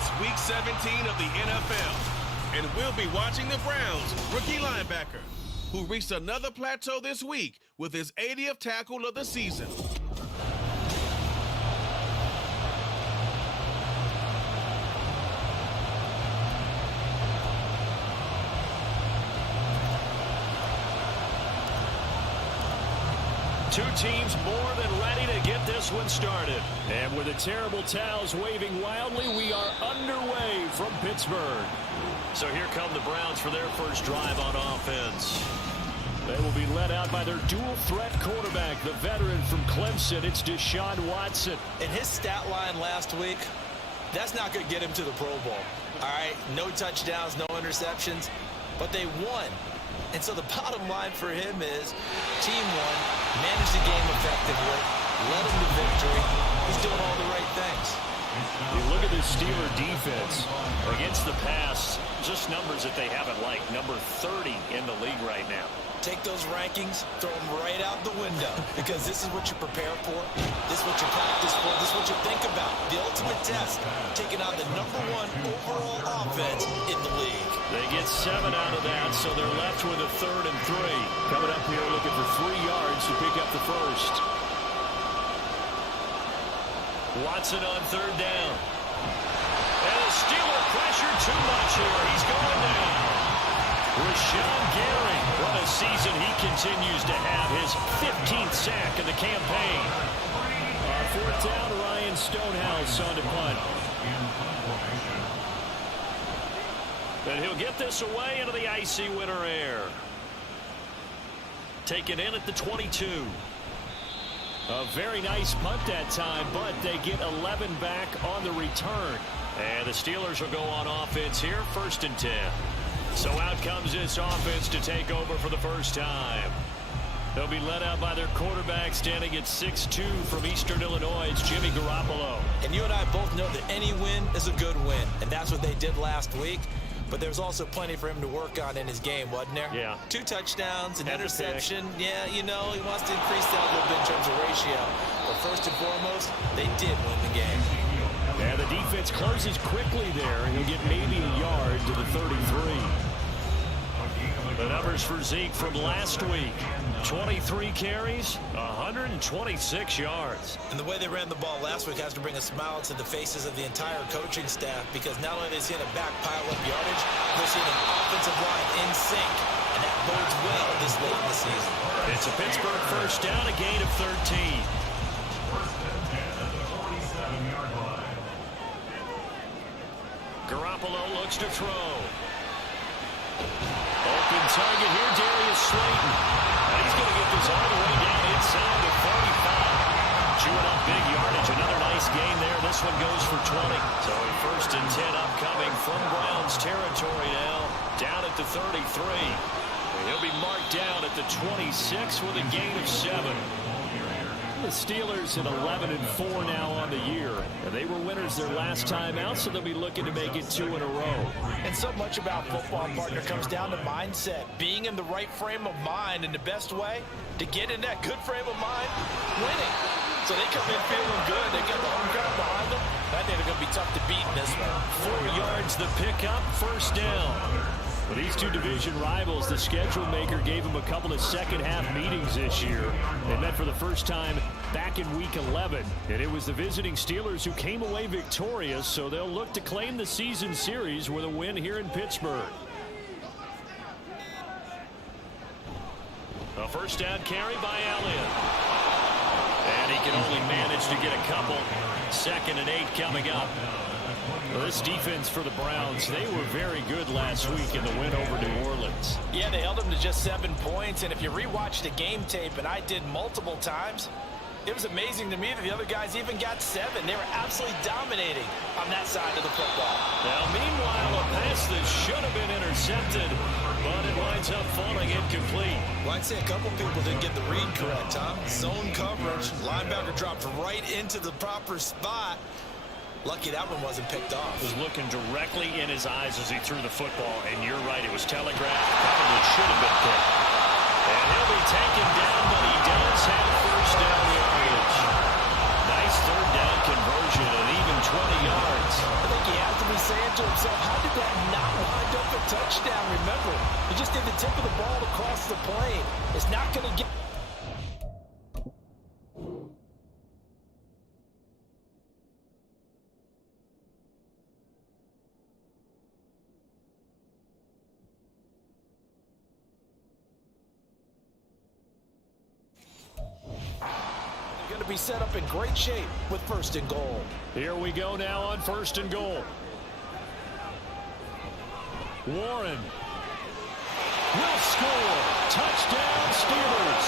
It's Week 17 of the NFL, and we'll be watching the Browns' rookie linebacker, who reached another plateau this week with his 80th tackle of the season. Two teams more than ready to get this one started. And with the terrible towels waving wildly, we are underway from Pittsburgh. So here come the Browns for their first drive on offense. They will be led out by their dual-threat quarterback, the veteran from Clemson. It's Deshaun Watson. And his stat line last week, that's not going to get him to the Pro Bowl. All right, no touchdowns, no interceptions, but they won. And so the bottom line for him is team won, managed the game effectively, led him to victory. He's doing all the right things. You look at this Steeler defense against the pass, just numbers that they haven't liked. Number 30 in the league right now. Take those rankings, throw them right out the window, because this is what you prepare for, this is what you practice for, this is what you think about. The ultimate test, taking on the #1 overall offense in the league. They get 7 out of that, so they're left with a 3rd and 3. Coming up here looking for 3 yards to pick up the first. Watson on 3rd down. And the Steeler pressure too much here. He's going down. Rashawn Gary, what a season he continues to have, his 15th sack of the campaign. 4th down, Ryan Stonehouse on to punt. And he'll get this away into the icy winter air. Taken in at the 22. A very nice punt that time, but they get 11 back on the return. And the Steelers will go on offense here, 1st and 10. So out comes this offense to take over for the first time. They'll be led out by their quarterback standing at 6'2" from Eastern Illinois. It's Jimmy Garoppolo. And you and I both know that any win is a good win, and that's what they did last week. But there's also plenty for him to work on in his game, wasn't there? Yeah. 2 touchdowns, an interception. Yeah, you know, he wants to increase that a little bit in terms of ratio. But first and foremost, they did win the game. And the defense closes quickly there, and he'll get maybe a yard to the 33. The numbers for Zeke from last week. 23 carries, 126 yards. And the way they ran the ball last week has to bring a smile to the faces of the entire coaching staff, because not only are they seeing a back pile up yardage, they're seeing an offensive line in sync, and that bodes well this late in the season. It's a Pittsburgh first down, a gain of 13. Garoppolo looks to throw. Open target here, Darius Slayton. And he's going to get this all the way down inside the 45. Chewing up big yardage. Another nice gain there. This one goes for 20. So a 1st and 10 upcoming from Browns territory now. Down at the 33. And he'll be marked down at the 26 with a gain of 7. The Steelers at 11-4 now on the year. And they were winners their last time out, so they'll be looking to make it 2 in a row. And so much about football, partner, comes down to mindset. Being in the right frame of mind, and the best way to get in that good frame of mind, winning. So they come in feeling good. They got the home crowd behind them. I think they're going to be tough to beat in this one. 4 yards the pickup, 1st down. For these two division rivals, the schedule maker gave them a couple of second-half meetings this year. They met for the first time back in Week 11, and it was the visiting Steelers who came away victorious, so they'll look to claim the season series with a win here in Pittsburgh. A first down carry by Elliott. And he can only manage to get a couple. 2nd and 8 coming up. Well, this defense for the Browns, they were very good last week in the win over New Orleans. Yeah, they held them to just 7 points, and if you rewatch the game tape, and I did multiple times, it was amazing to me that the other guys even got 7. They were absolutely dominating on that side of the football. Now, meanwhile, a pass that should have been intercepted, but it winds up falling incomplete. Well, I'd say a couple people didn't get the read correct, huh? Zone coverage, linebacker dropped right into the proper spot. Lucky that one wasn't picked off. Was looking directly in his eyes as he threw the football, and you're right, it was telegraphed. Probably should have been picked. And he'll be taken down, but he does have first down yardage. Nice 3rd down conversion and even 20 yards. I think he has to be to himself, how did that not wind up a touchdown? Remember, he just did the tip of the ball across the plane. It's not going to get... Going to be set up in great shape with 1st and goal. Here we go now on 1st and goal. Warren will score. Touchdown, Steelers.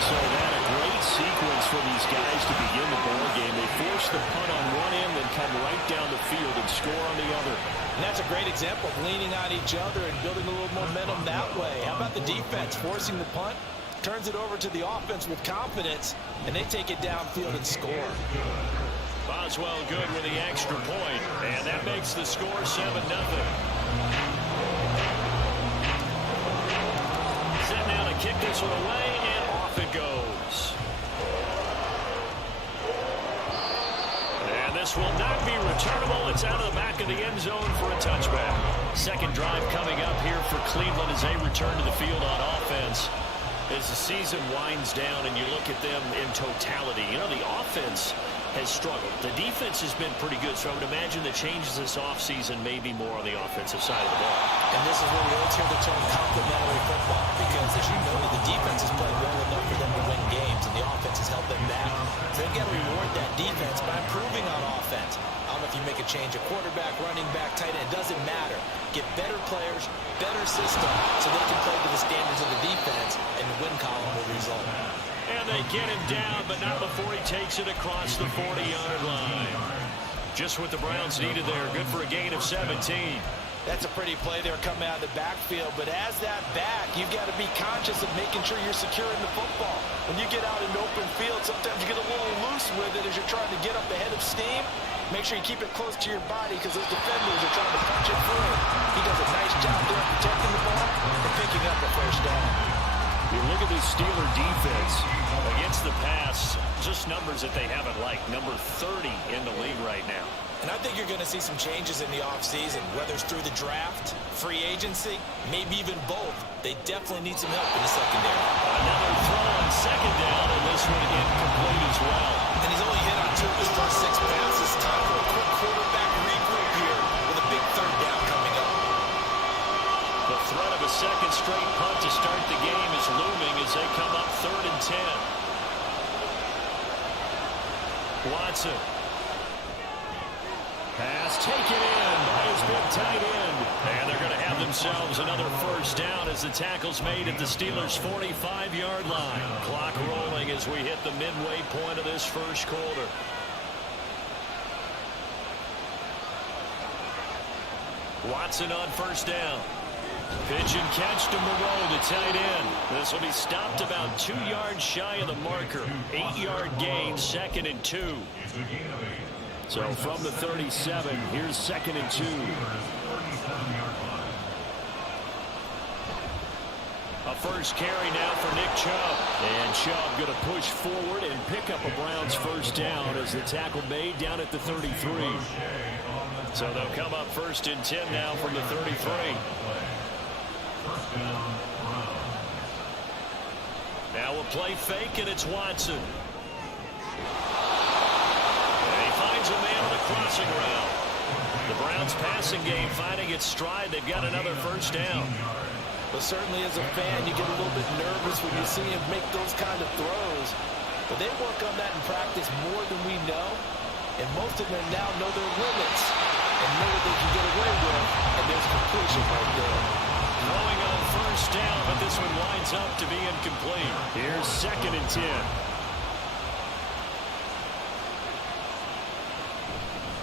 So that a great sequence for these guys to begin the ball game. They force the punt on one end, then come right down the field and score on the other. And that's a great example of leaning on each other and building a little momentum that way. How about the defense forcing the punt? Turns it over to the offense with confidence, and they take it downfield and score. Boswell good with the extra point, and that makes the score 7-0. Set now to kick this one away, and off it goes. And this will not be returnable. It's out of the back of the end zone for a touchback. Second drive coming up here for Cleveland as they return to the field on offense. As the season winds down and you look at them in totality, you know, the offense has struggled. The defense has been pretty good, so I would imagine the changes this offseason may be more on the offensive side of the ball. And this is where we always hear the term complementary football, because as you know, the defense has played well enough for them to win games, and the offense has held them back. So they've got to reward that defense by improving on offense. I don't know if you make a change, a quarterback, running back, tight end, it doesn't matter. Get better players, better system, so they can play to the standards of the defense, and the win column will result. And they get him down, but not before he takes it across the 40-yard line. Just what the Browns needed there. Good for a gain of 17. That's a pretty play there coming out of the backfield, but as that back, you've got to be conscious of making sure you're securing the football. When you get out in open field, sometimes you get a little loose with it as you're trying to get up ahead of steam. Make sure you keep it close to your body because those defenders are trying to punch it through. He does a nice job there protecting the ball and picking up a first down. You look at this Steeler defense against the pass, just numbers that they haven't liked. Number 30 in the league right now. And I think you're going to see some changes in the offseason, whether it's through the draft, free agency, maybe even both. They definitely need some help in the secondary. Another throw on second down, and this one incomplete as well. And he's only hit on 2 of his first 6 passes. Time for a quick quarterback regroup here with a big third down coming up. The threat of a second straight punt to start the game is looming as they come up 3rd and 10. Watson. Pass taken in by his big tight end. And they're going to have themselves another first down as the tackle's made at the Steelers' 45-yard line. Clock rolling as we hit the midway point of this first quarter. Watson on first down. Pitch and catch to Moreau, the tight end. This will be stopped about 2 yards shy of the marker. 8-yard gain, 2nd and 2. So from the 37, here's 2nd and 2. A first carry now for Nick Chubb. And Chubb going to push forward and pick up a Browns first down as the tackle made down at the 33. So they'll come up 1st and 10 now from the 33. Now a play fake, and it's Watson. And he finds a man on the crossing route. The Browns passing game finding its stride. They've got another first down. But certainly as a fan, you get a little bit nervous when you see him make those kind of throws. But they work on that in practice more than we know. And most of them now know their limits and know what they can get away with. And there's completion right there. Throwing on first down, but this one winds up to be incomplete. Here's 2nd and 10.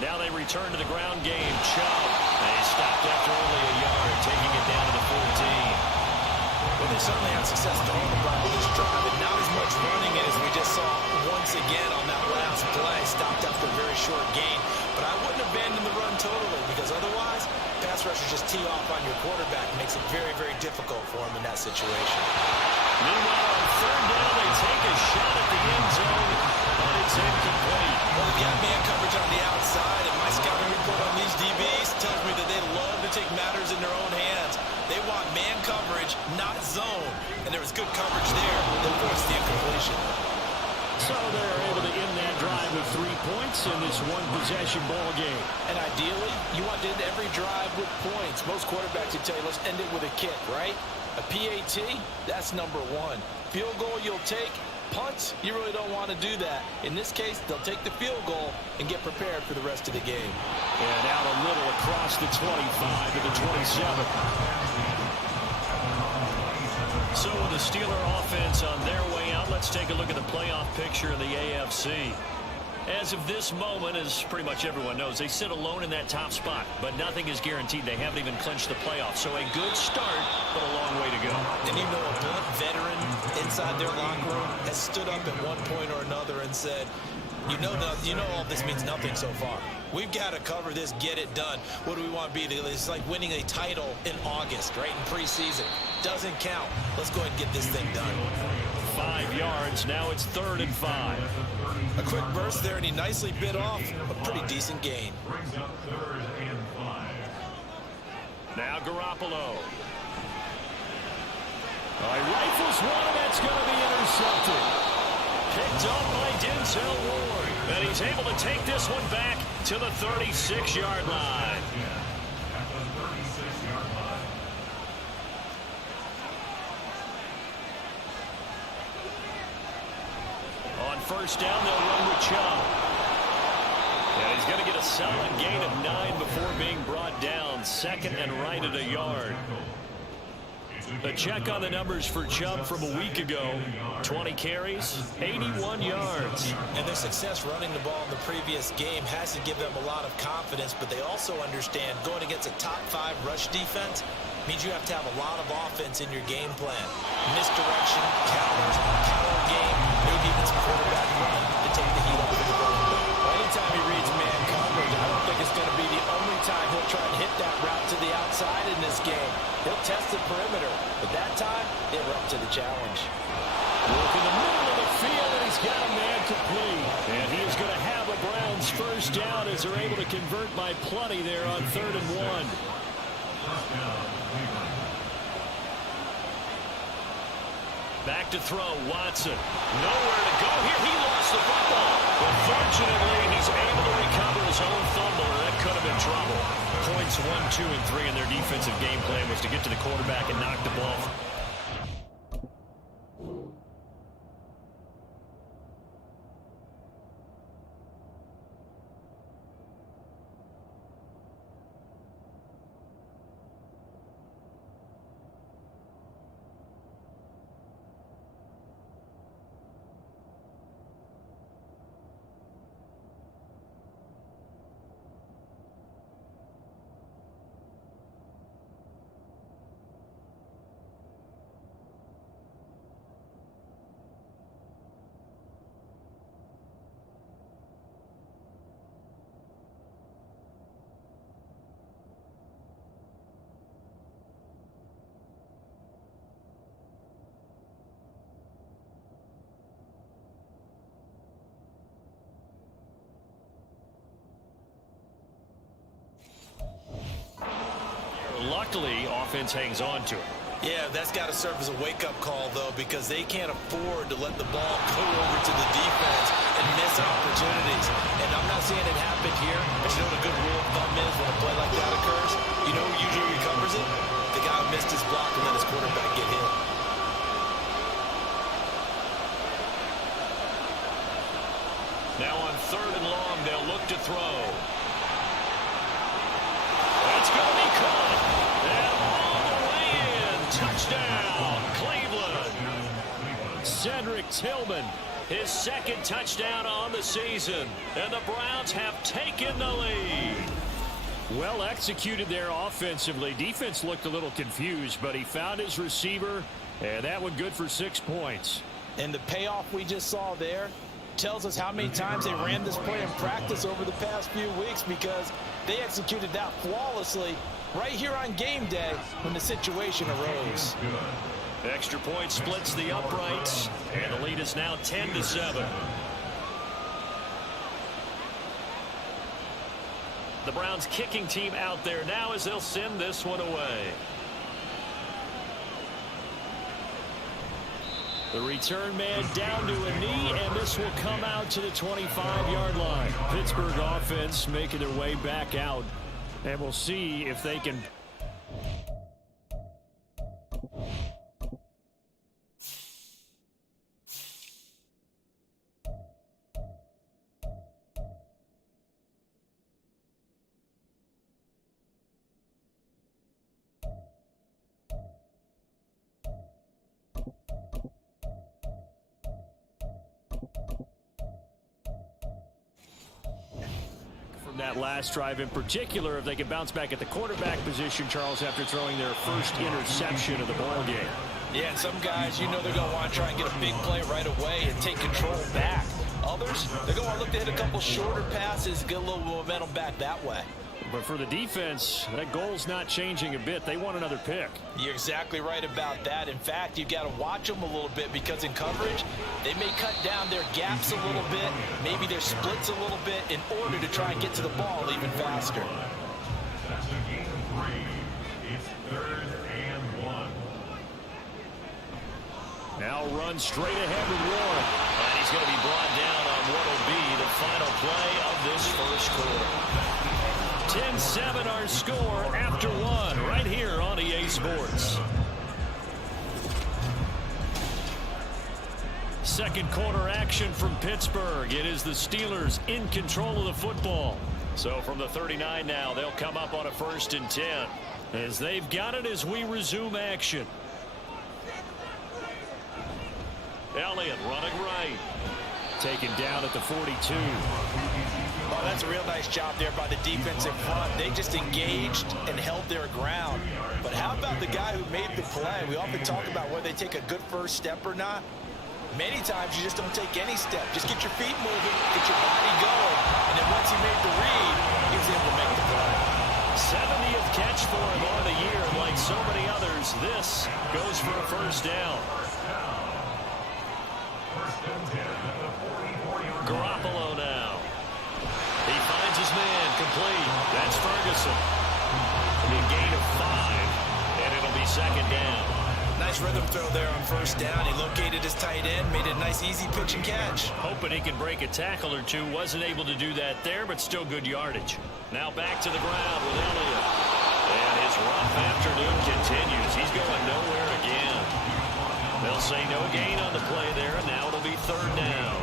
Now they return to the ground game. Chubb. They stopped after only a yard, taking it down to the 14. Well, they certainly had success throwing the ball this drive, and not as much running as we just saw once again on that last play. Stopped after a very short gain. But I wouldn't abandon the run totally, because otherwise, pass rushers just tee off on your quarterback. Makes it very, very difficult for him in that situation. Meanwhile, on 3rd down, they take a shot at the end zone, but it's incomplete. Well, they've got man coverage on the outside, and my scouting report on these DBs tells me good coverage there that forced the incompletion. So they're able to end that drive with 3 points in this one-possession ball game. And ideally, you want to end every drive with points. Most quarterbacks would tell you, let's end it with a kick, right? A PAT, that's number one. Field goal you'll take. Punts, you really don't want to do that. In this case, they'll take the field goal and get prepared for the rest of the game. And out a little across the 25 to the 27. So with the Steeler offense on their way out, let's take a look at the playoff picture in the AFC. As of this moment, as pretty much everyone knows, they sit alone in that top spot, but nothing is guaranteed. They haven't even clinched the playoffs, so a good start, but a long way to go. And you know, a blunt veteran inside their locker room has stood up at one point or another and said, you know all this means nothing so far. We've got to cover this, get it done. What do we want to be? It's like winning a title in August, right, in preseason. Doesn't count. Let's go ahead and get this thing done. 5 yards. Now it's 3rd and 5. A quick burst there, and he nicely bit off a pretty decent gain. Now Garoppolo. He rifles one, and that's going to be intercepted. Picked up by Denzel Ward. And he's able to take this one back to the 36-yard line. On first down, they'll run with Chubb. And he's going to get a solid gain of 9 before being brought down. 2nd and right at a yard. A check on the numbers for Chubb from a week ago. 20 carries, 81 yards. And their success running the ball in the previous game has to give them a lot of confidence, but they also understand going against a top 5 rush defense means you have to have a lot of offense in your game plan. Misdirection, counters, power game, maybe even some quarterback run to take the heat off of the ball. Anytime he reads man coverage, I don't think it's going to be the only time he'll try and hit that route to the outside in this game. He'll test the perimeter, but that time, they were up to the challenge. Look in the middle of the field, and he's got a man complete. And he is going to have a Browns first down as they're able to convert by plenty there on 3rd and 1. Back to throw, Watson. Nowhere to go here. He lost the football. But fortunately, he's able to recover his own fumble, or that could have been trouble. Points 1, 2, and 3 in their defensive game plan was to get to the quarterback and knock the ball. Luckily, offense hangs on to it. Yeah, that's got to serve as a wake-up call, though, because they can't afford to let the ball go over to the defense and miss opportunities. And I'm not saying it happened here, but you know what a good rule of thumb is when a play like that occurs? You know who usually recovers it? The guy who missed his block and let his quarterback get hit. Now on 3rd and long, they'll look to throw. That's going to be caught. And all the way in. Touchdown, Cleveland. Cedric Tillman, his 2nd touchdown on the season. And the Browns have taken the lead. Well executed there offensively. Defense looked a little confused, but he found his receiver, and that one good for 6 points. And the payoff we just saw there tells us how many times they ran this play in practice over the past few weeks, because they executed that flawlessly right here on game day when the situation arose. Extra point splits the uprights, and the lead is now 10-7. The Browns kicking team out there now as they'll send this one away. The return man down to a knee, and this will come out to the 25-yard line. Pittsburgh offense making their way back out, and we'll see if they can. That last drive in particular, if they can bounce back at the quarterback position, Charles, after throwing their first interception of the ball game. Yeah, and some guys, you know, they're going to want to try and get a big play right away and take control back. Others, they're going to want to look to hit a couple shorter passes, get a little momentum back that way. But for the defense, that goal's not changing a bit. They want another pick. You're exactly right about that. In fact, you've got to watch them a little bit because in coverage, they may cut down their gaps a little bit, maybe their splits a little bit in order to try and get to the ball even faster. Now run straight ahead with Warren. And he's going to be brought down on what will be the final play of this first quarter. 10-7 our score after one right here on EA Sports. Second quarter action from Pittsburgh. It is the Steelers in control of the football. So from the 39 now, they'll come up on a 1st and 10 as they've got it as we resume action. Elliott running right. Taken down at the 42. Oh, that's a real nice job there by the defensive front. They just engaged and held their ground. But how about the guy who made the play? We often talk about whether they take a good first step or not. Many times you just don't take any step. Just get your feet moving, get your body going, and then once he made the read, he was able to make the play. 70th catch for him on the year. Like so many others, this goes for a first down. Garoppolo now. He finds his man complete. That's Ferguson. It'll be a gain of 5, and it'll be 2nd down. Nice rhythm throw there on 1st down. He located his tight end, made a nice easy pitch and catch. Hoping he can break a tackle or two. Wasn't able to do that there, but still good yardage. Now back to the ground with Elliott. And his rough afternoon continues. He's going nowhere again. They'll say no gain on the play there, and now it'll be 3rd down.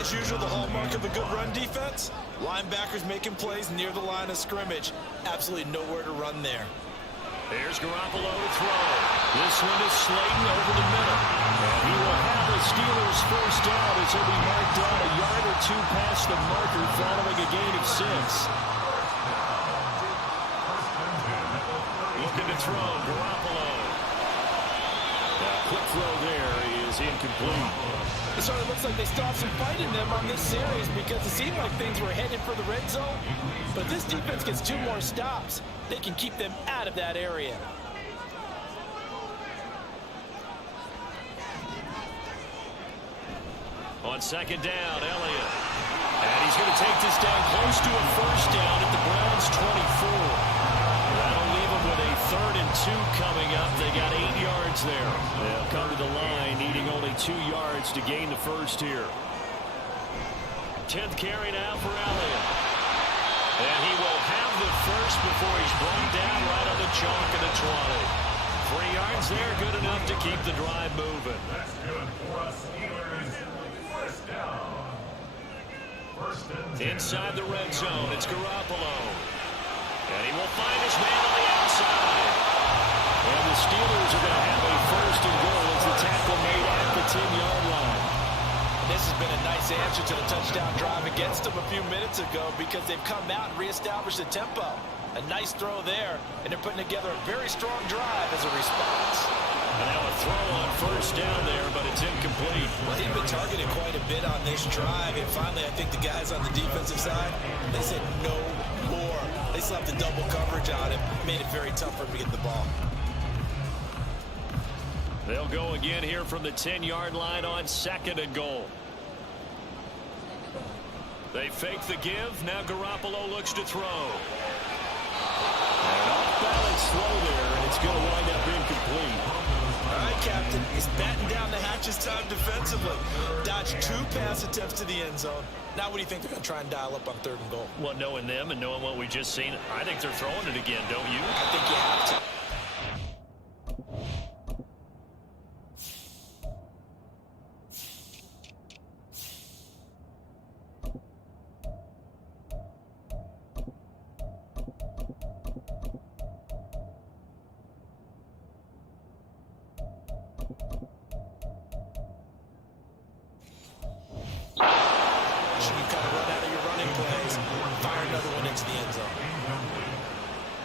As usual, the hallmark of a good run defense, linebackers making plays near the line of scrimmage. Absolutely nowhere to run there. There's Garoppolo to throw. This one is Slayton over the middle. And he will have the Steelers first down as he'll be marked down a yard or 2 past the marker following a gain of 6. Looking to throw, Garoppolo. That quick throw there is incomplete. It sort of looks like they still have some fight in them on this series because it seemed like things were headed for the red zone. But this defense gets 2 more stops. They can keep them out of that area. On 2nd down, Elliott. And he's going to take this down close to a first down at the Browns' 24. That'll leave them with a 3rd and 2 coming up. They got 8 yards there. They'll come to the line, needing only 2 yards to gain the first here. 10th carry now for Elliott. And he will have the first before he's brought down right on the chalk of the 20. 3 yards there, good enough to keep the drive moving. That's good for us, Steelers. First down. Inside the red zone, it's Garoppolo. And he will find his man on the outside. And the Steelers are going to have a 1st and goal as the tackle made at the 10-yard line. This has been a nice answer to the touchdown drive against them a few minutes ago because they've come out and reestablished the tempo. A nice throw there, and they're putting together a very strong drive as a response. And now a throw on 1st down there, but it's incomplete. Well, they've been targeted quite a bit on this drive, and finally I think the guys on the defensive side, they said no more. They slapped the double coverage on him, made it very tough for him to get the ball. They'll go again here from the 10-yard line on 2nd and goal. They fake the give. Now Garoppolo looks to throw. And off balance throw there, and it's going to wind up incomplete. All right, Captain. He's batting down the hatches time defensively. Dodged 2 pass attempts to the end zone. Now what do you think they're going to try and dial up on 3rd and goal? Well, knowing them and knowing what we just seen, I think they're throwing it again, don't you? I think you have to.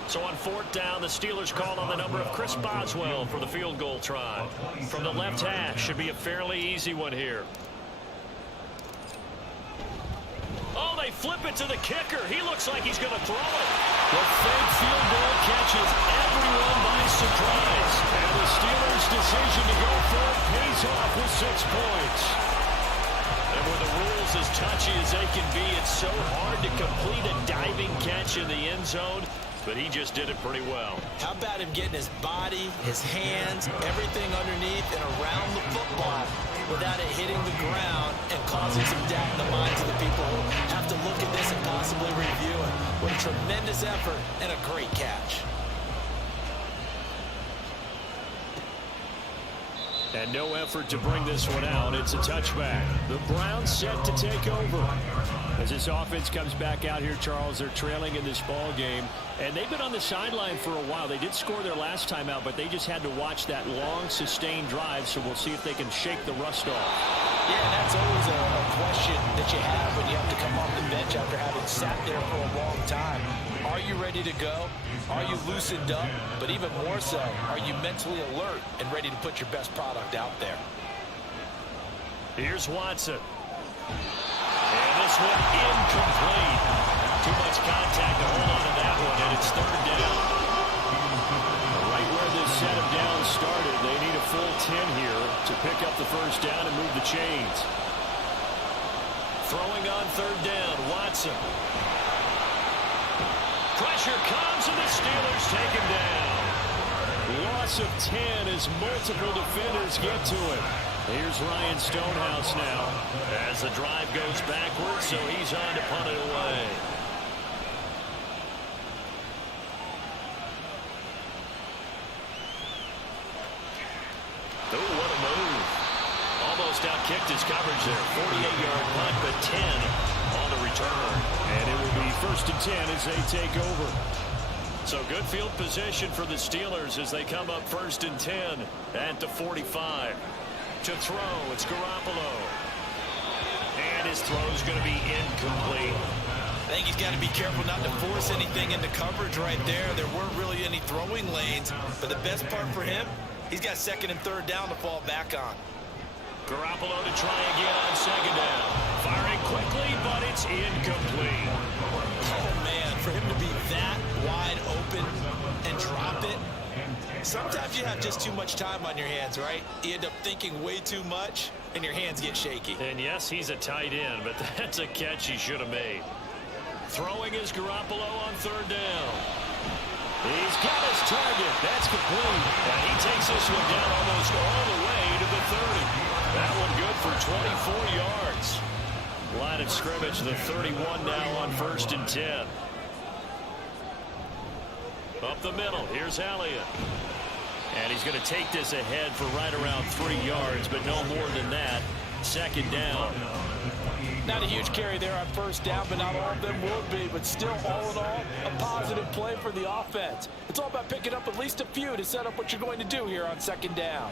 So on 4th down, the Steelers call on the number of Chris Boswell for the field goal try. From the left hash, should be a fairly easy one here. Oh, they flip it to the kicker. He looks like he's going to throw it. The fake field goal catches everyone by surprise. And the Steelers' decision to go for it pays off with 6 points. And with the rules as touchy as they can be, it's so hard to complete a diving catch in the end zone. But he just did it pretty well. How about him getting his body, his hands, everything underneath and around the football without it hitting the ground and causing some doubt in the minds of the people who have to look at this and possibly review it. What a tremendous effort and a great catch. And no effort to bring this one out. It's a touchback. The Browns set to take over. As this offense comes back out here, Charles, they're trailing in this ball game. And they've been on the sideline for a while. They did score their last time out, but they just had to watch that long, sustained drive. So we'll see if they can shake the rust off. Yeah, that's always a question that you have when you have to come off the bench after having sat there for a long time. Are you ready to go? Are you loosened up? But even more so, are you mentally alert and ready to put your best product out there? Here's Watson. And this one incomplete. Too much contact to hold on to that one, and it's 3rd down. Right where this set of downs started, they need a full 10 here to pick up the 1st down and move the chains. Throwing on 3rd down, Watson. Pressure comes, and the Steelers take him down. Loss of 10 as multiple defenders get to him. Here's Ryan Stonehouse now as the drive goes backwards, so he's on to punt it away. Oh, what a move. Almost outkicked his coverage there. 48-yard punt, but 10 on the return. And it will be 1st and 10 as they take over. So good field position for the Steelers as they come up 1st and 10 at the 45. To throw, it's Garoppolo. And his throw is going to be incomplete. I think he's got to be careful not to force anything into coverage right there. There weren't really any throwing lanes, but the best part for him, he's got 2nd and 3rd down to fall back on. Garoppolo to try again on 2nd down. Firing quickly, but it's incomplete. Oh, man, for him to be that wide open and drop it, sometimes you have just too much time on your hands, right? You end up thinking way too much, and your hands get shaky. And yes, he's a tight end, but that's a catch he should have made. Throwing is Garoppolo on 3rd down. He's got his target. That's complete. And he takes this one down almost all the way to the 30. That one good for 24 yards. Line of scrimmage, the 31 now on 1st and 10. Up the middle, here's Elliott. And he's going to take this ahead for right around 3 yards, but no more than that. 2nd down. Not a huge carry there on 1st down, but not all of them will be. But still, all in all, a positive play for the offense. It's all about picking up at least a few to set up what you're going to do here on 2nd down.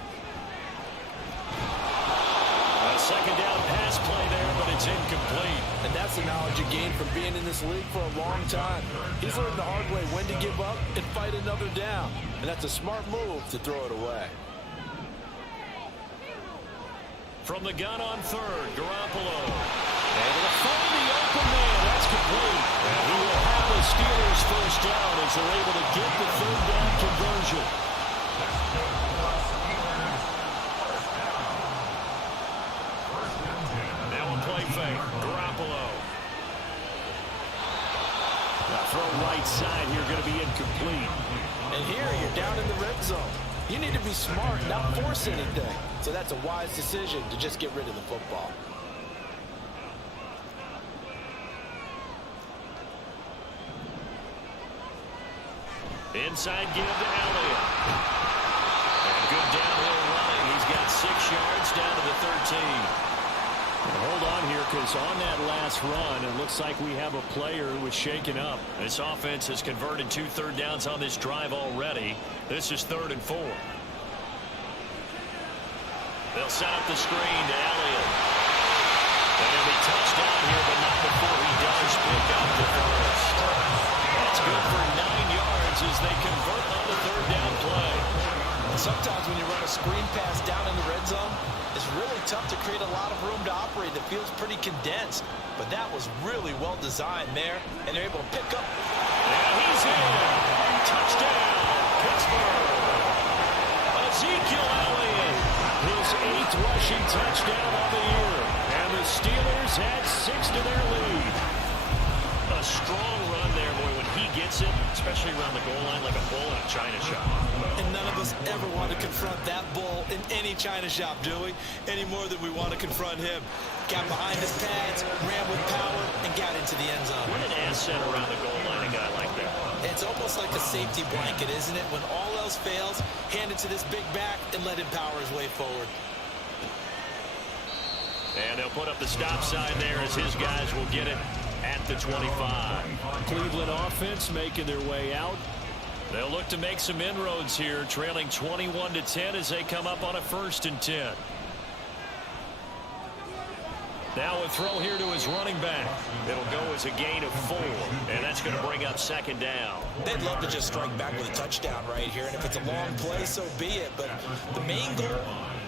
A 2nd down pass play there, but it's incomplete. And that's the knowledge you gain from being in this league for a long time. He's learned the hard way when to give up and fight another down. And that's a smart move to throw it away. From the gun on 3rd, Garoppolo. Able to find the open man. That's complete. And he will have the Steelers 1st down as they're able to get the 3rd down conversion. Now a play fake. Garoppolo. Now throw right side here, going to be incomplete. And here you're down in the red zone. You need to be smart, not force anything. So that's a wise decision to just get rid of the football. Inside give to Elliott. And good downhill running. He's got 6 yards down to the 13. Hold on here, because on that last run, it looks like we have a player who was shaken up. This offense has converted 2 third downs on this drive already. This is 3rd and 4. They'll set up the screen to Elliott. And he'll be touchdown here, but not before he does pick up the first. That's good for 9 yards as they convert on the 3rd down play. Sometimes when you run a screen pass down in the red zone, it's really tough to create a lot of room to operate. The field's pretty condensed, but that was really well designed there, and they're able to pick up. And he's in. Touchdown, Pittsburgh. Ezekiel Elliott, His 8th rushing touchdown of the year. And the Steelers had 6 to their lead. a strong run there, boy, when he gets it, especially around the goal line, like a bull in a china shop. And none of us ever want to confront that bull in any china shop, do we? Any more than we want to confront him. Got behind his pads, ran with power, and got into the end zone. What an asset around the goal line, a guy like that. It's almost like a safety blanket, isn't it? When all else fails, hand it to this big back and let him power his way forward. And they'll put up the stop sign there as his guys will get it at the 25. Cleveland offense making their way out. They'll look to make some inroads here, trailing 21-10 as they come up on a 1st and 10. Now a throw here to his running back. It'll go as a gain of 4, and that's going to bring up 2nd down. They'd love to just strike back with a touchdown right here, and if it's a long play, so be it. But the main goal,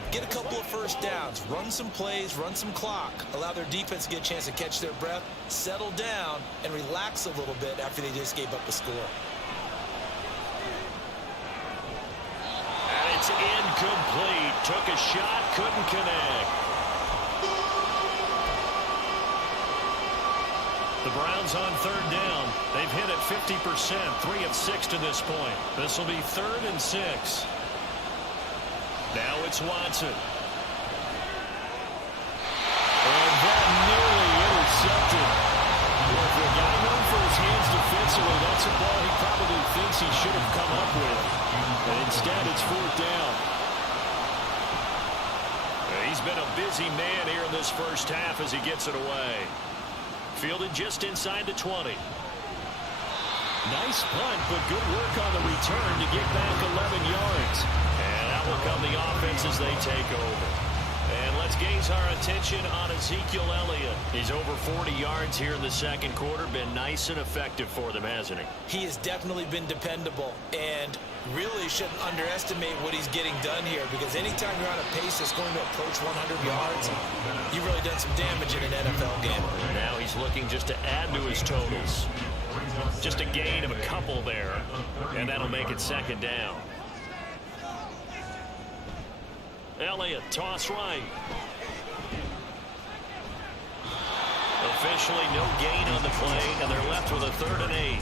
get a couple of first downs, run some plays, run some clock, allow their defense to get a chance to catch their breath, settle down, and relax a little bit after they just gave up a score. And it's incomplete. Took a shot, couldn't connect. The Browns on 3rd down. They've hit it 50%, 3 of 6 to this point. This will be 3rd and 6. Now it's Watson. And that nearly intercepted. Well, if the guy known for his hands defensively, that's a ball he probably thinks he should have come up with. But instead, it's 4th down. He's been a busy man here in this first half as he gets it away. Fielded just inside the 20. Nice punt, but good work on the return to get back 11 yards. And that will come the offense as they take over. And let's gaze our attention on Ezekiel Elliott. He's over 40 yards here in the 2nd quarter. Been nice and effective for them, hasn't he? He has definitely been dependable, and really shouldn't underestimate what he's getting done here, because anytime you're on a pace that's going to approach 100 yards, you've really done some damage in an NFL game. Now he's looking just to add to his totals. Just a gain of a couple there, and that'll make it 2nd down. Elliott, toss right. Officially no gain on the play, and they're left with a 3rd and 8.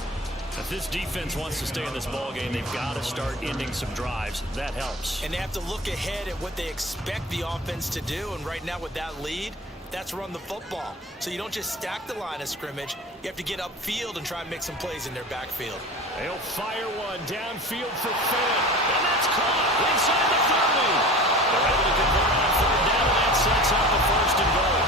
If this defense wants to stay in this ballgame, they've got to start ending some drives. That helps. And they have to look ahead at what they expect the offense to do, and right now with that lead, that's run the football. So you don't just stack the line of scrimmage. You have to get upfield and try and make some plays in their backfield. They'll fire one downfield for Fant. And that's caught inside the 30. They're able to convert on 3rd down, and that sets up the 1st and goal.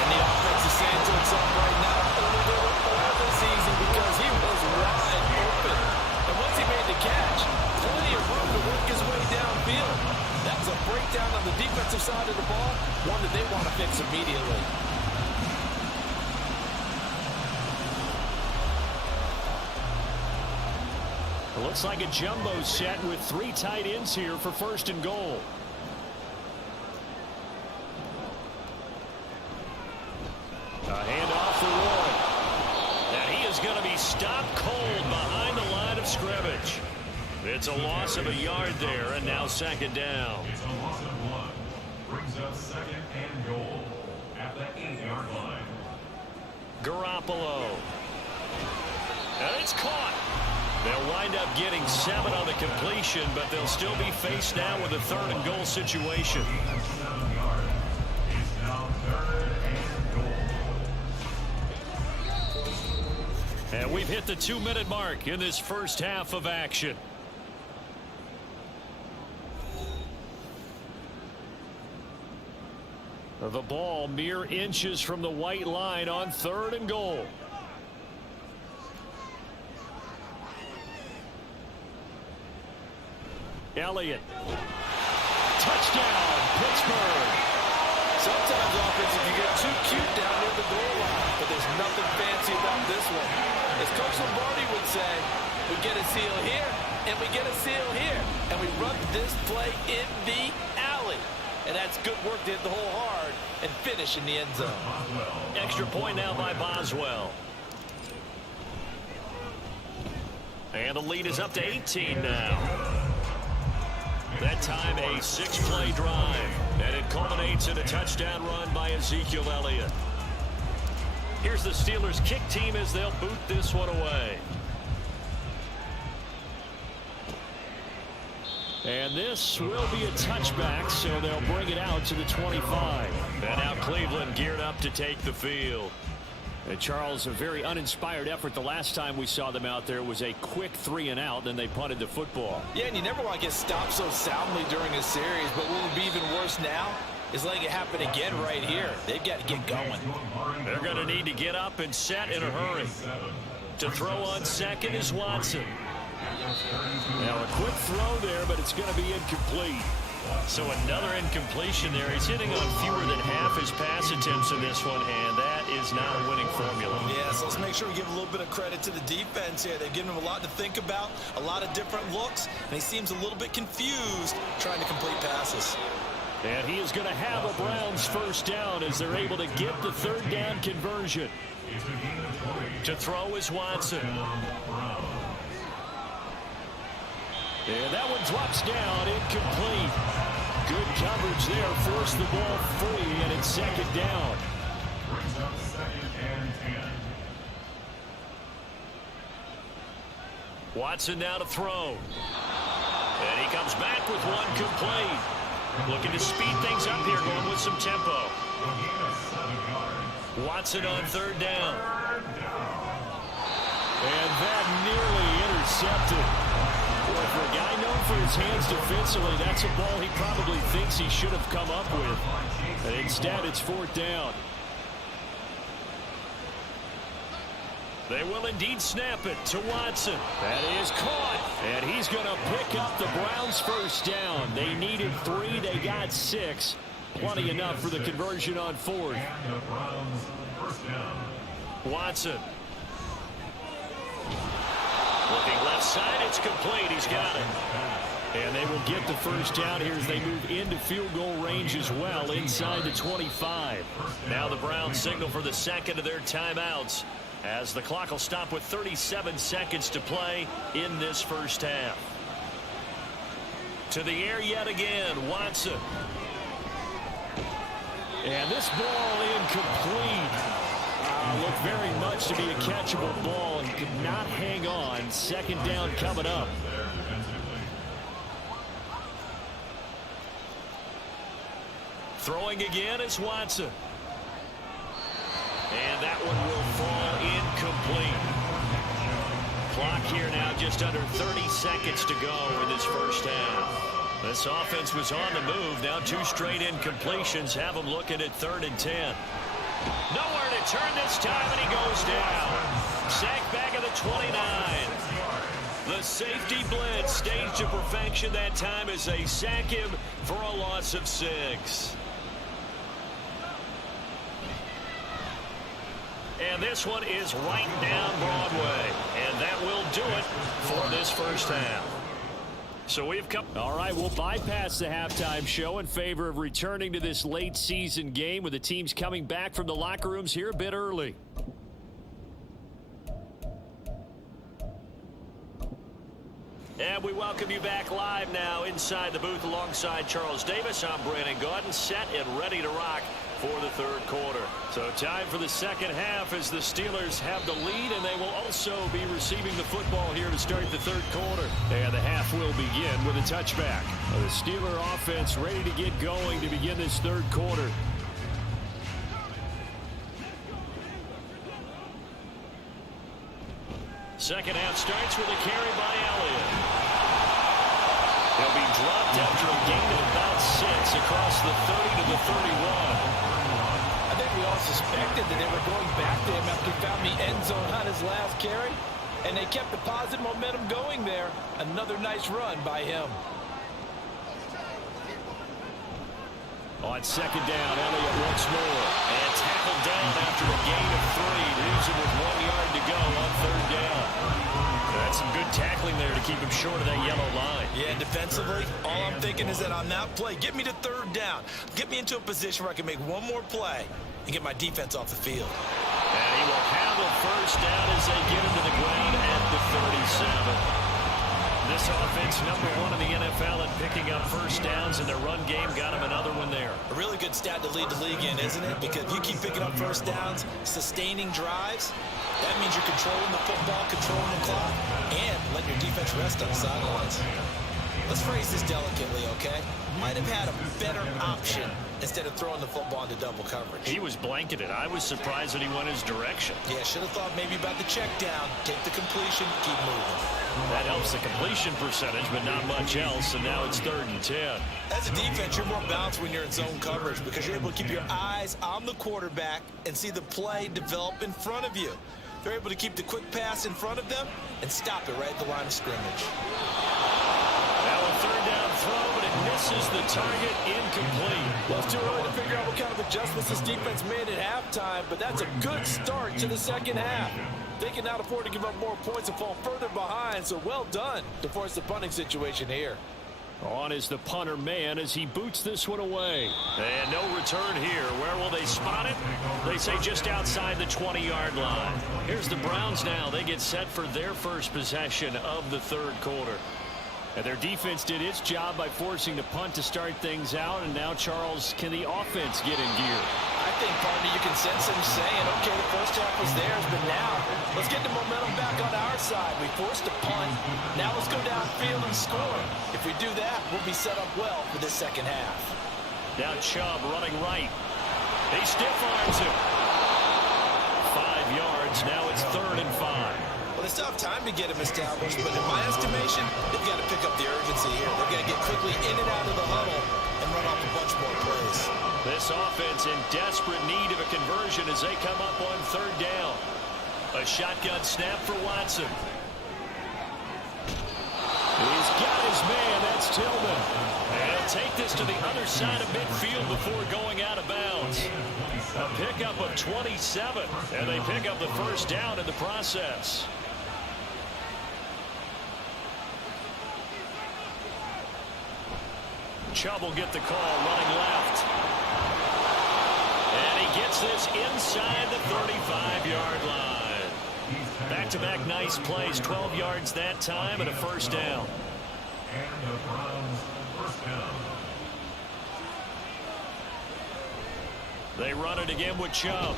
And the offense is saying to itself right now, only do it all this season because he was wide open. And once he made the catch, plenty of room to work his way downfield. That was a breakdown on the defensive side of the ball, one that they want to fix immediately. It looks like a jumbo set with 3 tight ends here for 1st and goal. A handoff for Roy. And he is going to be stopped cold behind the line of scrimmage. It's a loss of a yard there, and now 2nd down. It's a loss of 1. Brings up 2nd and goal at the 8-yard line. Garoppolo. And it's caught. They'll wind up getting 7 on the completion, but they'll still be faced now with a 3rd and goal situation. It's now 3rd and goal. And we've hit the 2-minute mark in this first half of action. The ball mere inches from the white line on 3rd and goal. Elliott. Touchdown, Pittsburgh. Sometimes offense, if you get too cute down near the goal line, but there's nothing fancy about this one. As Coach Lombardi would say, we get a seal here, and we get a seal here, and we run this play in the alley. And that's good work to hit the hole hard and finish in the end zone. Extra point now by Boswell. And the lead is up to 18 now. That time a 6-play drive, and it culminates in a touchdown run by Ezekiel Elliott. Here's the Steelers kick team as they'll boot this one away. And this will be a touchback, so they'll bring it out to the 25. And now Cleveland geared up to take the field. And Charles, a very uninspired effort the last time we saw them out there was a quick 3-and-out, then they punted the football. Yeah, and you never want to get stopped so soundly during a series, but what would be even worse now is letting it happen again right here. They've got to get going. They're going to need to get up and set in a hurry. To throw on second is Watson. Now a quick throw there, but it's going to be incomplete. So another incompletion there. He's hitting on fewer than half his pass attempts in this one, and that is not a winning formula. Yeah, so let's make sure we give a little bit of credit to the defense here. They've given him a lot to think about, a lot of different looks, and he seems a little bit confused trying to complete passes. And he is going to have a Browns first down as they're able to get the 3rd down conversion. To throw is Watson. And that one drops down, incomplete. Good coverage there, forced the ball free, and it's 2nd down. Brings up 2nd and 10. Watson now to throw. And he comes back with one complete. Looking to speed things up here, going with some tempo. Watson on 3rd down. And that nearly intercepted. Boy, for a guy known for his hands defensively, that's a ball he probably thinks he should have come up with. And instead, it's 4th down. They will indeed snap it to Watson. That is caught. And he's going to pick up the Browns first down. They needed 3. They got 6. Plenty enough for the conversion on 4th. And the Browns first down. Watson. Looking left side, it's complete. He's got it. And they will get the first down here as they move into field goal range as well, inside the 25. Now the Browns signal for the 2nd of their timeouts as the clock will stop with 37 seconds to play in this first half. To the air yet again, Watson. And this ball incomplete. Looked very much to be a catchable ball and could not hang on. 2nd down coming up. Throwing again is Watson. And that one will fall incomplete. Clock here now just under 30 seconds to go in this first half. This offense was on the move. Now 2 straight incompletions have them looking at 3rd and 10. Nowhere to turn this time, and he goes down. Sacked back at the 29. The safety blitz staged to perfection that time as they sack him for a loss of 6. And this one is right down Broadway. And that will do it for this first half. So we've come. All right, we'll bypass the halftime show in favor of returning to this late season game with the teams coming back from the locker rooms here a bit early. And we welcome you back live now inside the booth alongside Charles Davis. I'm Brandon Gaudin, set and ready to rock for the third quarter. So time for the second half as the Steelers have the lead, and they will also be receiving the football here to start the third quarter. And the half will begin with a touchback. The Steeler offense ready to get going to begin this third quarter. Second half starts with a carry by Elliott. He'll be dropped after a gain of about 6 across the 30 to the 31. I think we all suspected that they were going back to him after he found the end zone on his last carry, and they kept the positive momentum going there. Another nice run by him. On second down, Elliott once more. And tackled down after a gain of 3. Leaves him with 1 yard to go on third down. That's some good tackling there to keep him short of that yellow line. Yeah, defensively, all I'm thinking is that on that play, get me to third down. Get me into a position where I can make one more play and get my defense off the field. And he will handle first down as they get him to the ground at the 37. This offense, #1 in the NFL at picking up first downs, and their run game got him another one there. A really good stat to lead the league in, isn't it? Because if you keep picking up first downs, sustaining drives, that means you're controlling the football, controlling the clock, and letting your defense rest on the sidelines. Let's phrase this delicately, okay? Might have had a better option instead of throwing the football into double coverage. He was blanketed. I was surprised that he went his direction. Yeah, should have thought maybe about the check down, take the completion, keep moving. That helps the completion percentage, but not much else, and now it's 3rd and 10. As a defense, you're more balanced when you're in zone coverage because you're able to keep your eyes on the quarterback and see the play develop in front of you. They're able to keep the quick pass in front of them and stop it right at the line of scrimmage. Now a 3rd down throw, but it misses the target, incomplete. Well, it's too early to figure out what kind of adjustments this defense made at halftime, but that's a good start to the second half. They can now afford to give up more points and fall further behind, so well done to force the punting situation here. On is the punter man as he boots this one away. And no return here. Where will they spot it? They say just outside the 20-yard line. Here's the Browns now. They get set for their first possession of the third quarter. And their defense did its job by forcing the punt to start things out. And now, Charles, can the offense get in gear? I think, partner, you can sense him saying, okay, the first half was theirs, but now let's get the momentum back on our side. We forced a punt. Now let's go downfield and score. If we do that, we'll be set up well for this second half. Now Chubb running right. He stiff arms him. 5 yards. Now it's 3rd and 5. Well, they still have time to get him established, but in my estimation, they've got to pick up the urgency here. They've got to get quickly in and out of the huddle and run off a bunch more plays. This offense in desperate need of a conversion as they come up on 3rd down. A shotgun snap for Watson. He's got his man. That's Tillman. And he'll take this to the other side of midfield before going out of bounds. A pickup of 27, and they pick up the first down in the process. Chubb will get the call running left. And he gets this inside the 35-yard line. Back-to-back nice plays, 12 yards that time and a first down. And the Browns first down. They run it again with Chubb.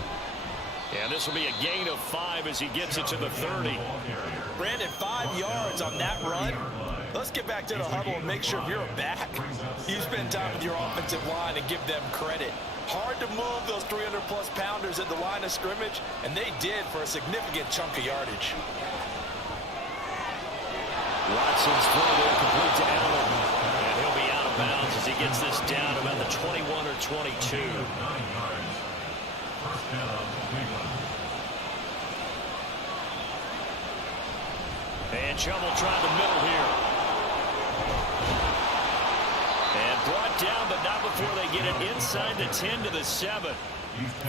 And this will be a gain of 5 as he gets it to the 30. Brandon, 5 yards on that run. Let's get back to the huddle and make sure if you're a back, you spend time with your offensive line and give them credit. Hard to move those 300-plus pounders at the line of scrimmage, and they did for a significant chunk of yardage. Watson's throw there complete to Allen. And he'll be out of bounds as he gets this down about the 21 or 22. And Chubb will try the middle here. And brought down, but not before they get it inside the 10 to the 7.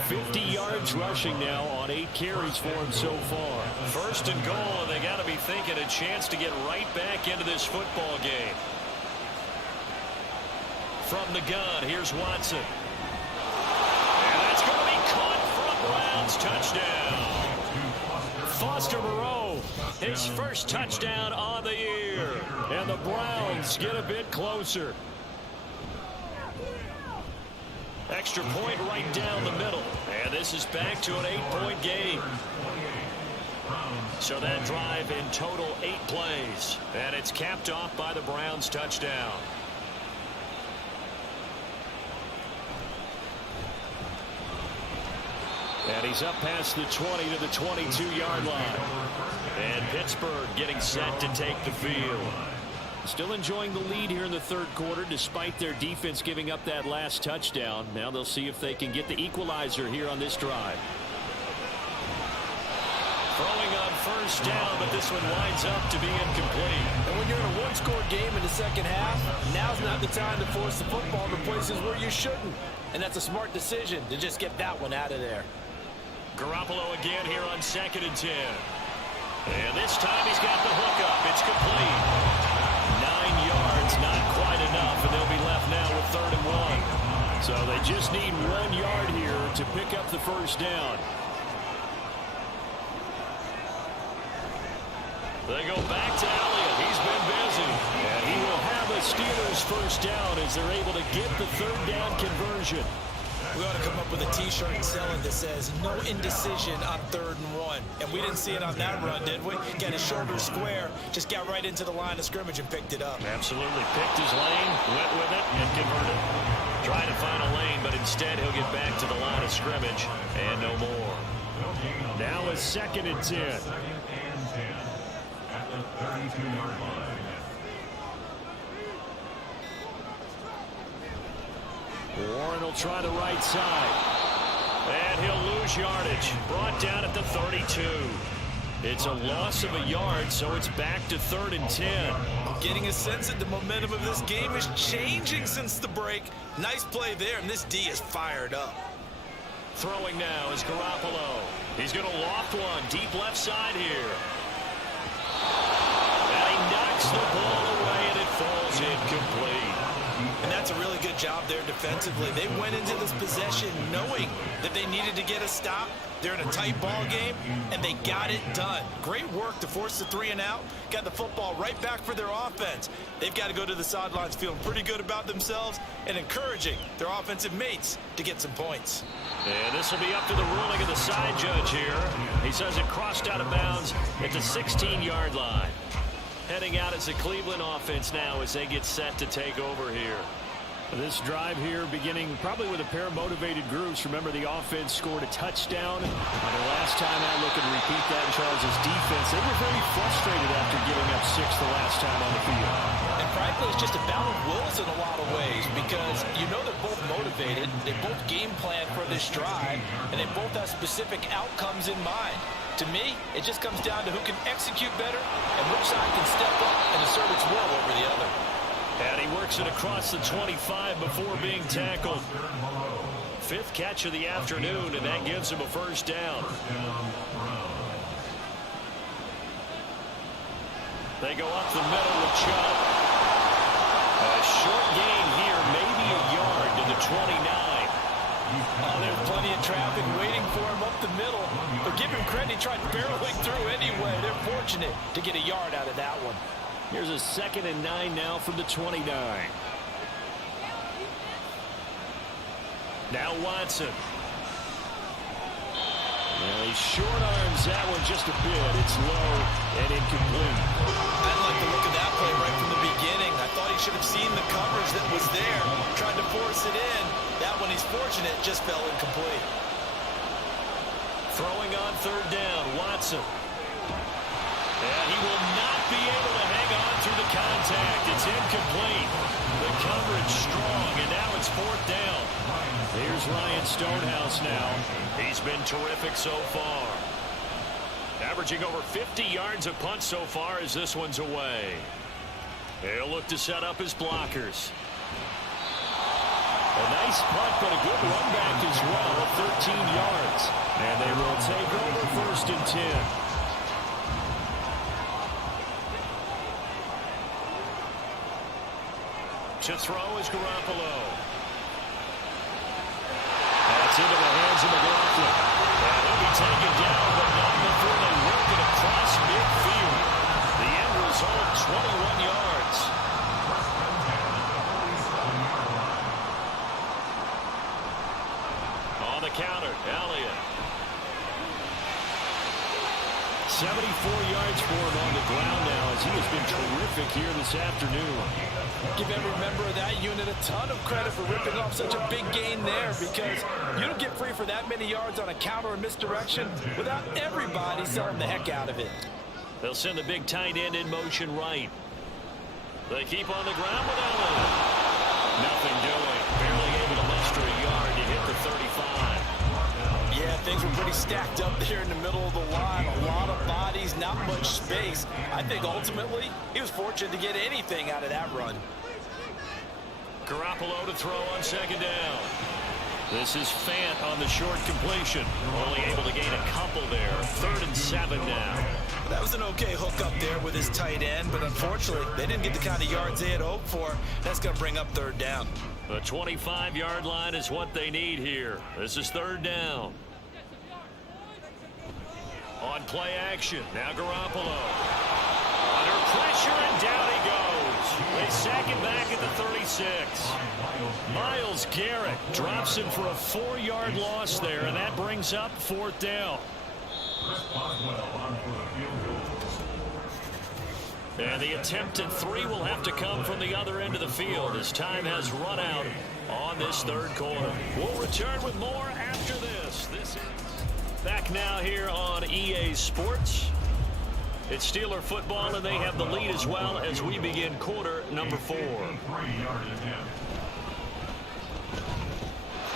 50 yards rushing now on 8 carries for him so far. 1st and goal, and they got to be thinking a chance to get right back into this football game. From the gun, here's Watson. And that's going to be caught from Browns. Touchdown. Foster Moreau, his first touchdown on the year. And the Browns get a bit closer. Extra point right down the middle. And this is back to an 8-point game. So that drive in total 8 plays. And it's capped off by the Browns touchdown. And he's up past the 20 to the 22-yard line. And Pittsburgh getting set to take the field. Still enjoying the lead here in the third quarter despite their defense giving up that last touchdown. Now they'll see if they can get the equalizer here on this drive. Throwing on first down, but this one winds up to be incomplete. And when you're in a one-score game in the second half, now's not the time to force the football to places where you shouldn't. And that's a smart decision to just get that one out of there. Garoppolo again here on 2nd and 10. And this time he's got the hook up. It's complete. 9 yards, not quite enough, and they'll be left now with 3rd and 1. So they just need 1 yard here to pick up the first down. They go back to Elliott. He's been busy. And he will have a Steelers first down as they're able to get the 3rd down conversion. We ought to come up with a T-shirt and sell it that says no indecision on 3rd and 1. And we didn't see it on that run, did we? Got his shoulders square, just got right into the line of scrimmage and picked it up. Absolutely. Picked his lane, went with it, and converted. Trying to find a lane, but instead he'll get back to the line of scrimmage and no more. Now it's 2nd and 10. 2nd and 10 at the 32-yard line. Warren will try the right side. And he'll lose yardage. Brought down at the 32. It's a loss of a yard, so it's back to 3rd and 10. I'm getting a sense that the momentum of this game is changing since the break. Nice play there, and this D is fired up. Throwing now is Garoppolo. He's going to loft one deep left side here. And he knocks the ball away, and it falls incomplete. And that's a really good job there defensively. They went into this possession knowing that they needed to get a stop. They're in a tight ball game, and they got it done. Great work to force the 3 and out. Got the football right back for their offense. They've got to go to the sidelines feeling pretty good about themselves and encouraging their offensive mates to get some points. And this will be up to the ruling of the side judge here. He says it crossed out of bounds at the 16-yard line. Heading out as the Cleveland offense now as they get set to take over here. This drive here beginning probably with a pair of motivated groups. Remember, the offense scored a touchdown. And the last time I look and repeat that in Charles' defense, they were very frustrated after giving up 6 the last time on the field. And frankly, it's just a battle of wills in a lot of ways because you know they're both motivated. They both game plan for this drive, and they both have specific outcomes in mind. To me, it just comes down to who can execute better and which side can step up and assert its will over the other. And he works it across the 25 before being tackled. 5th catch of the afternoon, and that gives him a first down. They go up the middle with Chubb. A short gain here, maybe a yard to the 29. Oh, there's plenty of traffic waiting for him up the middle. But give him credit, he tried barreling through anyway. They're fortunate to get a yard out of that one. Here's a 2nd and 9 now from the 29. Now Watson. Well, he short arms that one just a bit. It's low and incomplete. I didn't like the look of that play right from the beginning. I thought he should have seen the coverage that was there. Tried to force it in. That one, he's fortunate, just fell incomplete. Throwing on 3rd down, Watson. And he will not be able to hang on through the contact. It's incomplete. The coverage strong, and now it's 4th down. Here's Ryan Stonehouse now. He's been terrific so far. Averaging over 50 yards a punt so far as this one's away. He'll look to set up his blockers. A nice punt, but a good run back as well, 13 yards. And they will take over 1st and 10. To throw is Garoppolo. That's into the hands of McLaughlin. And he'll be taken down, but not before they work it across midfield. The end result, 21 yards. 7 yards for him on the ground now, as he has been terrific here this afternoon. Give every member of that unit a ton of credit for ripping off such a big gain there, because you don't get free for that many yards on a counter or misdirection without everybody selling the heck out of it. They'll send the big tight end in motion right. They keep on the ground with Allen. Nothing doing. Barely able to muster a yard to hit the 35. Yeah, things were pretty stacked up there in the middle of the line. A lot of bodies, not much space. I think ultimately he was fortunate to get anything out of that run. Garoppolo to throw on second down. This is Fant on the short completion. Only able to gain a couple there. 3rd and 7 now. That was an okay hook up there with his tight end, but unfortunately, they didn't get the kind of yards they had hoped for. That's going to bring up 3rd down. The 25-yard line is what they need here. This is 3rd down. On play action, now Garoppolo. Under pressure, and down he goes. They sack him back at the 36. Myles Garrett drops him for a 4-yard loss there, and that brings up 4th down. And the attempt at 3 will have to come from the other end of the field as time has run out on this 3rd quarter. We'll return with more after this. This is back now here on EA Sports. It's Steeler football, and they have the lead as well as we begin quarter number 4.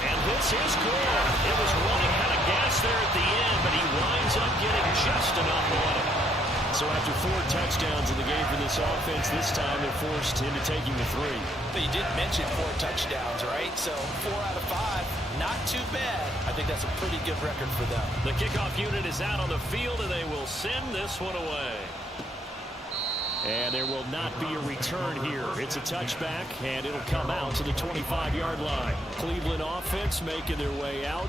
And this is good. It was running out of gas there at the end, but he winds up getting just enough on it. So after 4 touchdowns in the game for this offense, this time they're forced into taking the 3. But you did mention 4 touchdowns, right? So 4 out of 5, not too bad. I think that's a pretty good record for them. The kickoff unit is out on the field, and they will send this one away. And there will not be a return here. It's a touchback, and it'll come out to the 25-yard line. Cleveland offense making their way out.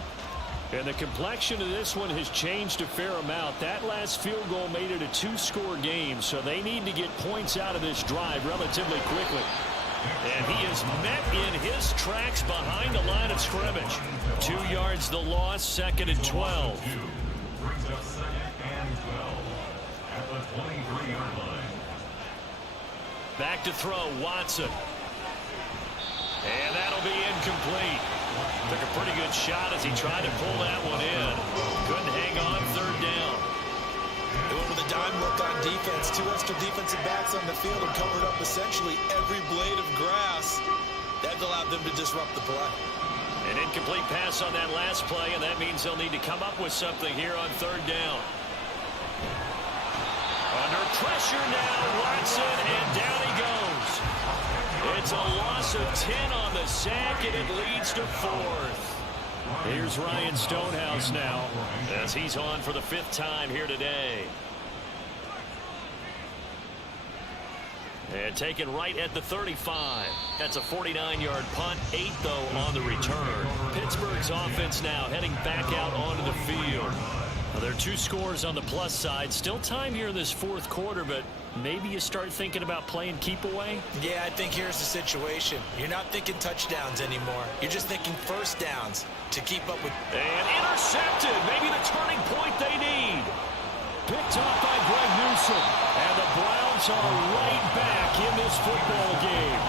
And the complexion of this one has changed a fair amount. That last field goal made it a 2-score game, so they need to get points out of this drive relatively quickly. And he is met in his tracks behind the line of scrimmage. 2 yards the loss, 2nd and 12. Brings up 2nd and 12 at the 23-yard line. Back to throw, Watson. And that'll be incomplete. Took a pretty good shot as he tried to pull that one in. Couldn't hang on, 3rd down. They went with a dime look on defense. 2 extra defensive backs on the field and covered up essentially every blade of grass. That allowed them to disrupt the play. An incomplete pass on that last play, and that means they'll need to come up with something here on 3rd down. Under pressure now, Watson, and down he goes. It's a loss of 10 on the sack, and it leads to 4th. Here's Ryan Stonehouse now, as he's on for the 5th time here today. And taken right at the 35. That's a 49-yard punt, 8 though on the return. Pittsburgh's offense now heading back out onto the field. Well, there are 2 scores on the plus side. Still time here in this 4th quarter, but maybe you start thinking about playing keep away? Yeah, I think here's the situation. You're not thinking touchdowns anymore. You're just thinking 1st downs to keep up with. And intercepted. Maybe the turning point they need. Picked off by Greg Newsome. And the Browns are right back in this football game.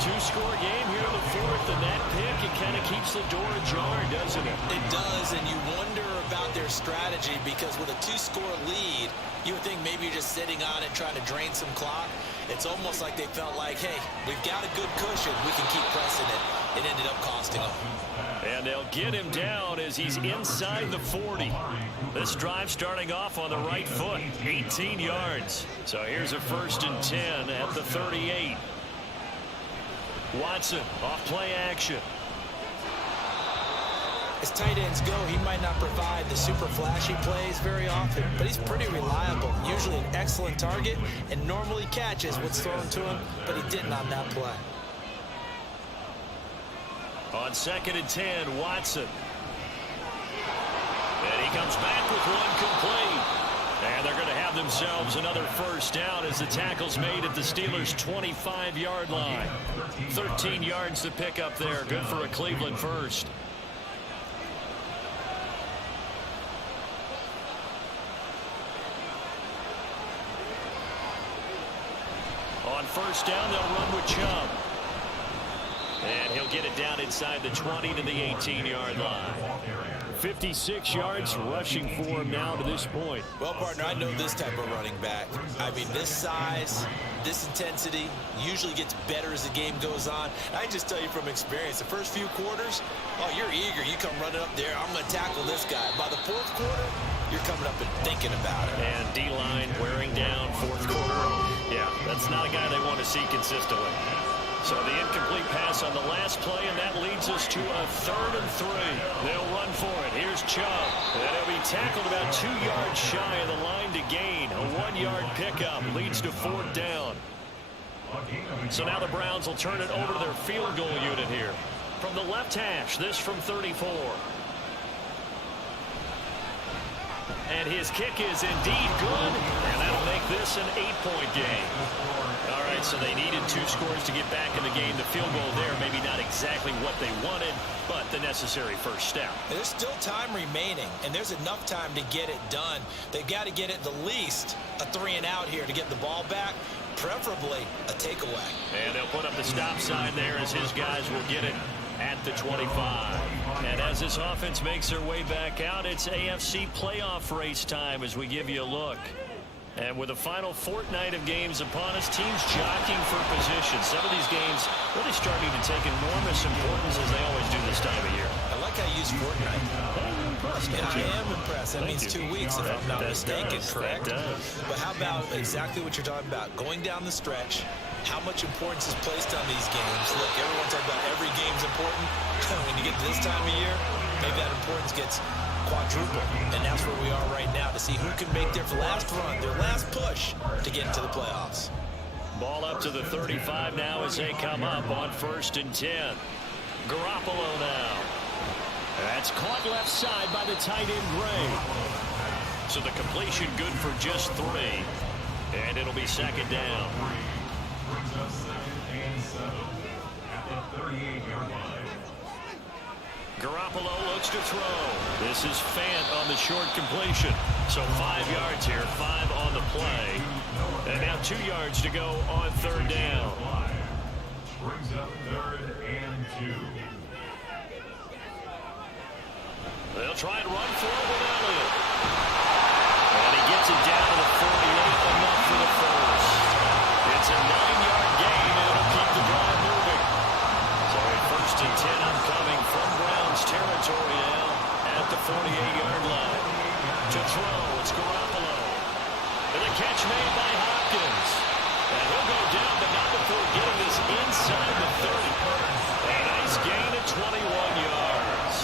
2-score game here in the 4th, and that pick, it kind of keeps the door ajar, doesn't it? It does, and you wonder about their strategy, because with a 2-score lead, you would think maybe you're just sitting on it trying to drain some clock. It's almost like they felt like, hey, we've got a good cushion. We can keep pressing it. It ended up costing them. And they'll get him down as he's inside the 40. This drive starting off on the right foot, 18 yards. So here's a 1st and 10 at the 38. Watson off play action. As tight ends go, he might not provide the super flashy plays very often, but he's pretty reliable. Usually an excellent target and normally catches what's thrown to him, but he didn't on that play. On 2nd and 10, Watson. And he comes back with one complete. And they're going to have themselves another 1st down as the tackle's made at the Steelers' 25-yard line. 13 yards to pick up there. Good for a Cleveland 1st. On first down, they'll run with Chubb. And he'll get it down inside the 20 to the 18-yard line. 56 yards rushing for him now to this point. Well, partner, I know this type of running back. I mean, this size, this intensity usually gets better as the game goes on. I can just tell you from experience, the first few quarters, oh, you're eager. You come running up there, I'm going to tackle this guy. By the fourth quarter, you're coming up and thinking about it. And D-line wearing down fourth quarter. Yeah, that's not a guy they want to see consistently. So the incomplete pass on the last play, and that leads us to a 3rd and 3. They'll run for it. Here's Chubb. And he'll be tackled about 2 yards shy of the line to gain. A 1-yard pickup leads to 4th down. So now the Browns will turn it over to their field goal unit here. From the left hash, this from 34. And his kick is indeed good, and that'll make this an 8-point game. All right, so they needed 2 scores to get back in the game. The field goal there, maybe not exactly what they wanted, but the necessary first step. There's still time remaining, and there's enough time to get it done. They've got to get it the least a 3-and-out here to get the ball back, preferably a takeaway. And they'll put up the stop sign there as his guys will get it at the 25. And as this offense makes their way back out, it's AFC playoff race time as we give you a look. And with the final fortnight of games upon us, teams jockeying for position. Some of these games really starting to take enormous importance as they always do this time of year. I like how you use fortnight. I'm impressed. And I am impressed. That means 2 weeks, if I'm not mistaken, correct? That does. But how about exactly what you're talking about? Going down the stretch, how much importance is placed on these games? Look, everyone's talking about every game's important. When you get to this time of year, maybe that importance gets quadruple, and that's where we are right now to see who can make their last run, their last push to get into the playoffs. Ball up to the 35 now as they come up on 1st and 10. Garoppolo now. That's caught left side by the tight end Gray. So the completion good for just 3, and it'll be 2nd down. Brings up 2nd and 7 at the 38-yard line. Garoppolo looks to throw. This is Fant on the short completion. So 5 yards here, 5 on the play. And now 2 yards to go on 3rd down. Brings up 3rd and 2. They'll try and run for it with Elliott. And he gets it down to the 48, enough for the first. It's a 9-yard gain, and it'll keep the drive moving. So a 1st and 10 upcoming from Browns territory now at the 48-yard line. To throw, it's Garoppolo. And the catch made by Hopkins. And he'll go down, but not before getting this inside the 30. A nice gain of 21 yards.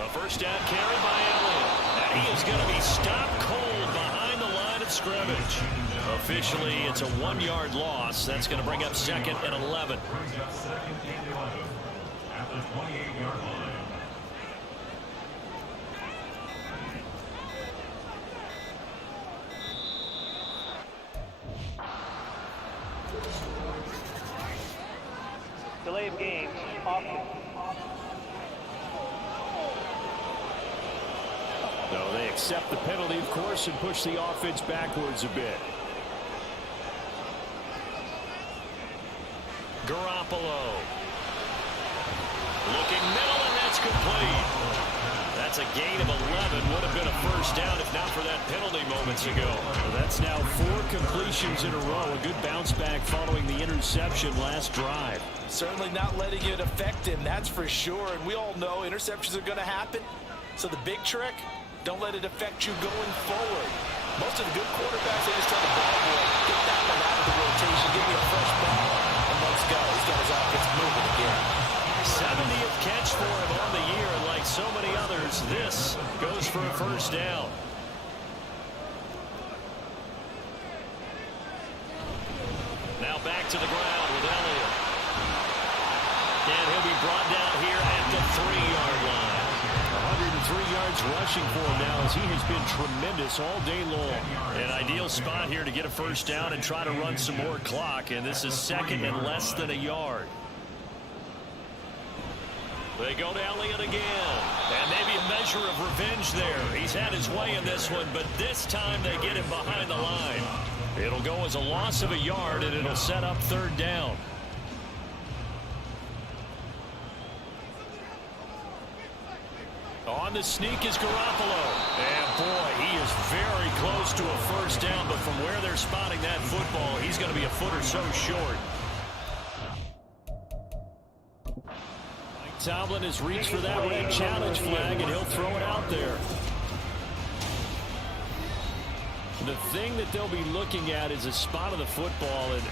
A 1st down carry by Elliott. And he is going to be stopped cold behind the line of scrimmage. Officially, it's a 1-yard loss. That's going to bring up 2nd and 11. Brings up 2nd and 11 at the 28-yard line. Delay of game, offense. No, they accept the penalty, of course, and push the offense backwards a bit. Garoppolo. Looking middle, and that's complete. That's a gain of 11. Would have been a 1st down if not for that penalty moments ago. Well, that's now 4 completions in a row. A good bounce back following the interception last drive. Certainly not letting it affect him, that's for sure. And we all know interceptions are going to happen. So the big trick, don't let it affect you going forward. Most of the good quarterbacks, they just tell the ball boy, get that one out of the rotation, give me a fresh ball, and let's go. He's got his offense moving again. 70th catch for him on the year, and like so many others, this goes for a 1st down. Now back to the ground with Elliott. And he'll be brought down here at the 3-yard line. 103 yards rushing for him now as he has been tremendous all day long. An ideal spot here to get a 1st down and try to run some more clock, and this is 2nd and less than a yard. They go to Elliott again, and maybe a measure measure of revenge there. He's had his way in this one, but this time they get him behind the line. It'll go as a loss of a yard, and it'll set up third down. On the sneak is Garoppolo. And, boy, he is very close to a first down, but from where they're spotting that football, he's going to be a foot or so short. Tomlin has reached for that red challenge flag, and he'll throw it out there. The thing that they'll be looking at is a spot of the football, and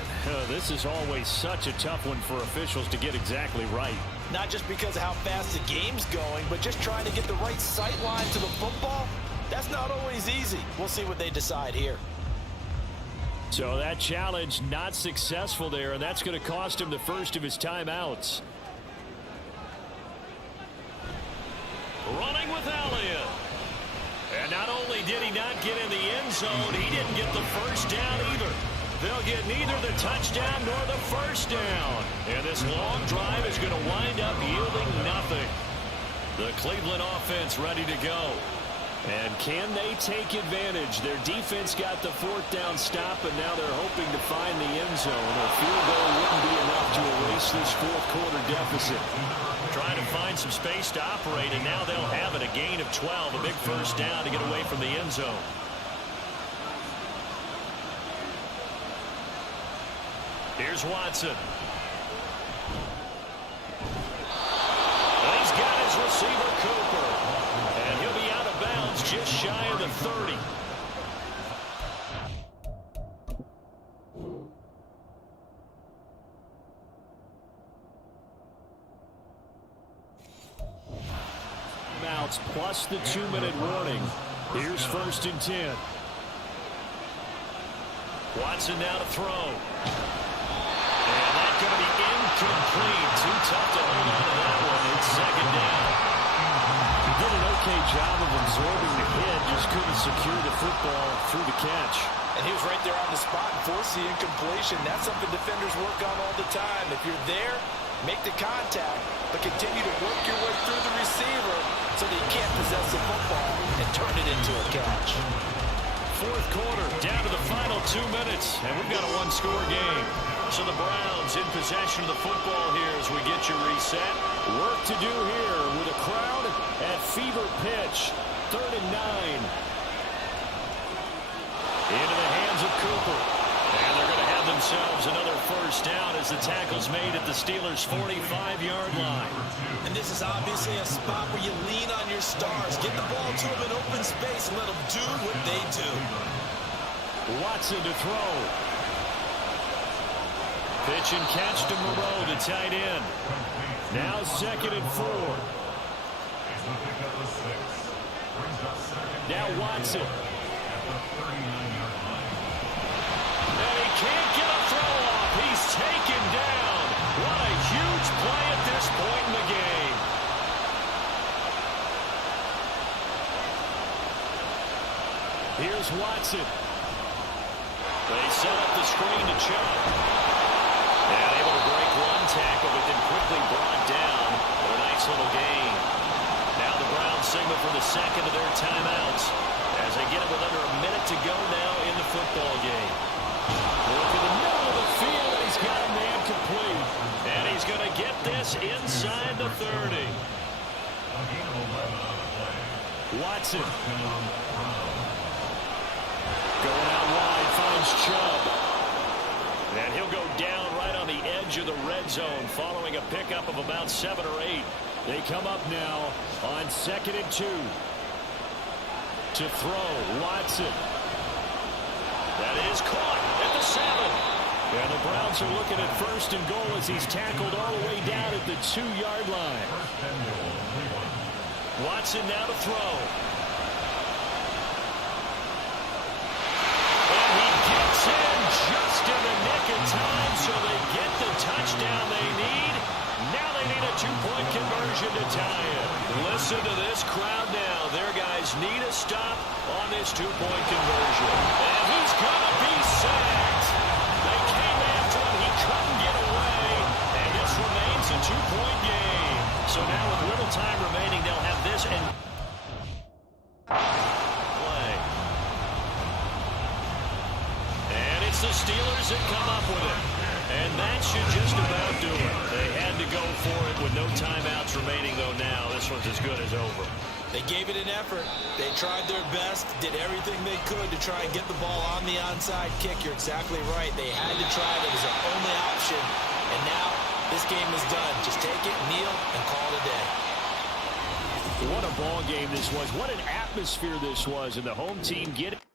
this is always such a tough one for officials to get exactly right. Not just because of how fast the game's going, but just trying to get the right sight line to the football. That's not always easy. We'll see what they decide here. So that challenge not successful there, and that's going to cost him the first of his timeouts. Running with Elliott. And not only did he not get in the end zone, he didn't get the first down either. They'll get neither the touchdown nor the first down. And this long drive is going to wind up yielding nothing. The Cleveland offense ready to go. And can they take advantage? Their defense got the fourth down stop, and now they're hoping to find the end zone. A field goal wouldn't be enough to erase this fourth quarter deficit. Trying to find some space to operate, and now they'll have it. A gain of 12, a big first down to get away from the end zone. Here's Watson. And he's got his receiver, Cooper. And he'll be out of bounds just shy of the 30. Timeouts plus the 2-minute warning. Here's 1st and 10. Watson now to throw. And that's going to be incomplete. Too tough to hold on to that one. It's 2nd down. He did an okay job of absorbing the hit, just couldn't secure the football through the catch. And he was right there on the spot and forced the incompletion. That's something defenders work on all the time. If you're there, make the contact, but continue to work your way through the receiver so that you can't possess the football and turn it into a catch. Fourth quarter, down to the final 2 minutes, and we've got a one-score game. So the Browns in possession of the football here as we get you reset. Work to do here with a crowd at fever pitch. 3rd and 9. Into the hands of Cooper. And they're going to have themselves another first down as the tackle's made at the Steelers' 45-yard line. And this is obviously a spot where you lean on your stars. Get the ball to them in open space and let them do what they do. Watson to throw. Pitch and catch to Moreau, the tight end. Now 2nd and 4. Now Watson. And he can't get a throw off. He's taken down. What a huge play at this point in the game. Here's Watson. They set up the screen to Chubb. And able to break one tackle, but then quickly brought down for a nice little gain. Now the Browns signal for the second of their timeouts as they get it with under a minute to go now in the football game. Look in the middle of the field, and he's got a man complete. And he's going to get this inside the 30. Watson. Going out wide, finds Chubb. And he'll go down right on the edge of the red zone following a pickup of about 7 or 8. They come up now on 2nd and 2. To throw, Watson. That is caught at the 7. And the Browns are looking at 1st and goal as he's tackled all the way down at the 2-yard line. Watson now to throw. And he gets in just in the nick of time, so they get the touchdown they need. Now they need a 2-point conversion to tie it. Listen to this crowd now. Their guys need a stop on this 2-point conversion. And he's going to be sacked. They came after him. He couldn't get away. And this remains a 2-point game. So now with little time remaining, they'll have this. And Steelers that come up with it. And that should just about do it. They had to go for it with no timeouts remaining, though now. This one's as good as over. They gave it an effort. They tried their best, did everything they could to try and get the ball on the onside kick. You're exactly right. They had to try it. It was their only option. And now this game is done. Just take it, kneel, and call it a day. What a ball game this was. What an atmosphere this was. And the home team get it.